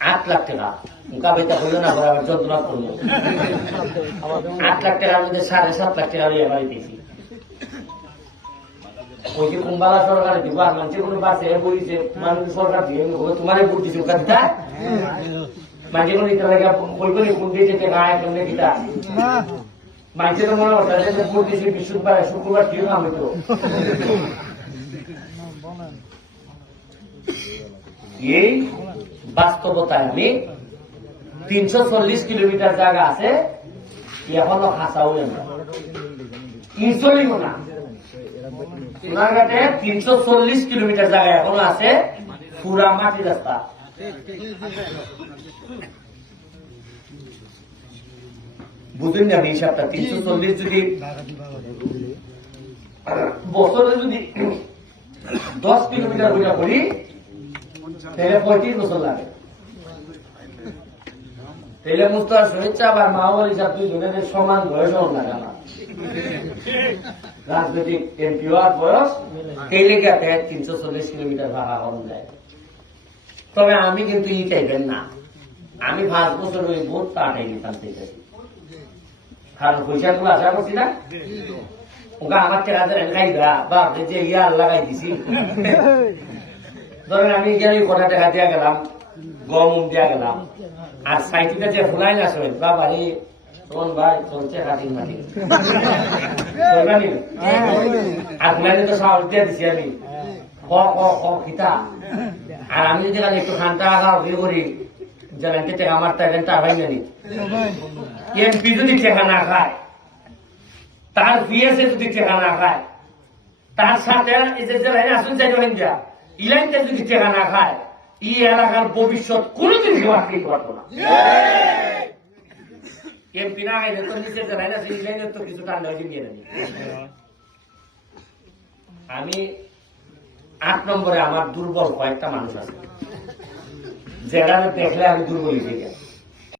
8 লাখ টাকা মোকাবিলা করলো না করে আবার যন্ত্রণা করলো 8 লাখ টাকার মধ্যে 7.5 লাখ টাকা নিয়ে বাড়ি পেয়েছি ওই যে কুম্বালা সরকার দিব আর মানুষ কোনো বাসে বইছে মানুষ সরকার দিয়ে তোমার ভোট দিচ্ছে ওখানটা মাঝে কোনো দিতে লাগে বই করে কোন দিয়েছে গায়ে কেমনে দিতা মানুষের তো মনে হচ্ছে যে ভোট দিয়েছে বৃহস্পতিবার শুক্রবার কেউ নাম হইতো এই বাস্তবতায় আমি 340 কিলোমিটার জায়গা আছে এখনো খাসা হইল না ইনসলিও না সোনারঘাটে 340 কিলোমিটার জায়গা এখনো আছে পুরা মাটি রাস্তা বুঝলেন না হিসাবটা 340 যদি বছরে যদি 10 কিলোমিটার বইটা করি তাহলে 35 বছর লাগে তাহলে মুস্তার শুভেচ্ছা আবার মাহবুল হিসাব দুই জনের সমান বয়স লাগে আমার রাজনৈতিক এমপি হওয়ার বয়স এই লেগে 340 কিলোমিটার ভাড়া হরণ যায় তবে আমি কিন্তু ই টাইপের না আমি 5 বছর ওই ভোট তাটাই নিতাম কারণ পয়সা গুলো আশা করছি না ওকে আমার টাকা খাই দেওয়া বা যে ইয়ার লাগাই দিছি ধরেন আমি গেলে কটা টাকা দেওয়া গেলাম গম দেওয়া গেলাম আর সাইটিটা যে ফুলাই না শোনেন বাবা রে তখন ভাই চলছে কাটিং মাটি আর ফুলাইলে তো সব দিয়ে দিছি আমি খিতা আর আমি যদি একটু খানটা আগাও বিয়ে করি জানেন টাকা আমার টাকা ভাই জানি এমপি যদি টাকা না খায় তার পিএসএ যদি টাকা না খায় তার সাথে আসুন চাই যা ইলাইনটা যদি টাকা না খায় এই এলাকার ভবিষ্যৎ কোনদিন কেউ আটকে পারতো না এমপি না খাইলে তো নিচে জানাই না ইলাইনের তো কিছু টান্ডা হয়েছে নিয়ে নেই আমি 8 নম্বরে আমার দুর্বল কয়েকটা মানুষ আছে যারা দেখলে আমি দুর্বল হয়ে যাই